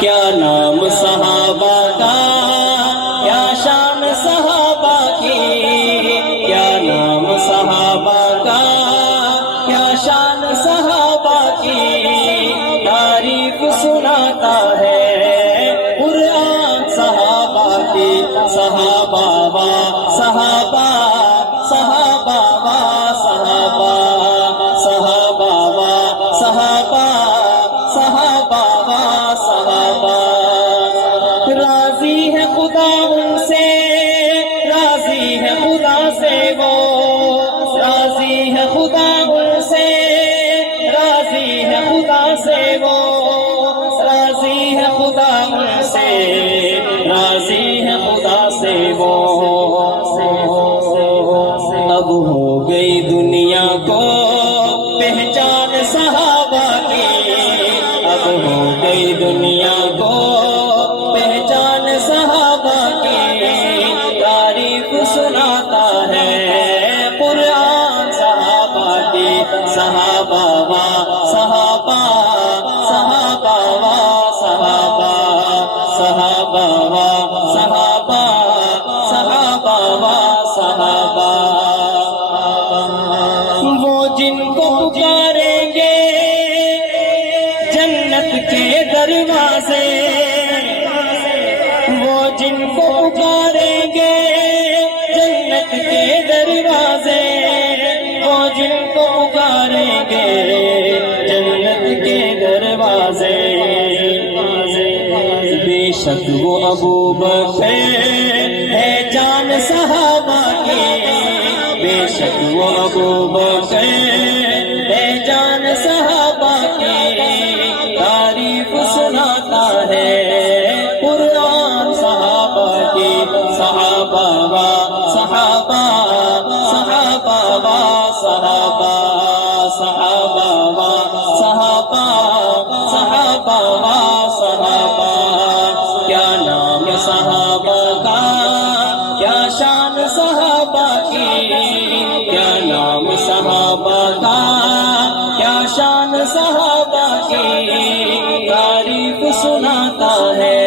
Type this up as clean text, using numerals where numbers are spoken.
کیا نام صحابہ کا، کیا شان صحابہ کی، کیا نام صحابہ کا، کیا شان صحابہ کی، تعریف سناتا ہے قرآن صحابہ کی۔ صحابہ و صحابہ، صحابہ و صحابہ، صحابہ و صحابہ، صحابہ و صحابہ۔ راضی ہے خدا ان سے، راضی ہے خدا سے وہ، راضی ہے خدا ان سے، راضی ہے خدا سے وہ، راضی ہے خدا ان سے، راضی ہے خدا سے وہ۔ اب ہو گئی دنیا کو پہچان صحابہ کی، اب ہو گئی دنیا کو پہچان صحابہ کی، تعریف سناتا ہے قرآن صحابہ کی۔ صحابہ و صحابہ، صحابہ و صحابہ، صحابہ و صحابہ، صحابہ و صحابہ۔ وہ جن کو پکاریں گے جنت کے دروازے، وہ جن کو پکاریں گے جنت کے دروازے، وہ جن کو پکاریں گے جنت کے دروازے۔ بے شک وہ ابو بکر ہے جان صحابہ کی، بے شک وہ ابو بکر ہے جان صحابہ کی، تعریف سناتا ہے قرآن صحابہ کی۔ صحابہ و صحابہ، صحابہ و صحابہ، صحابہ و صحابہ، صحابہ و صحابہ۔ کیا نام صحابہ کا، کیا شان صحابہ کی، کیا نام صحابہ کا، کیا شان صحابہ کی، تعریف سناتا ہے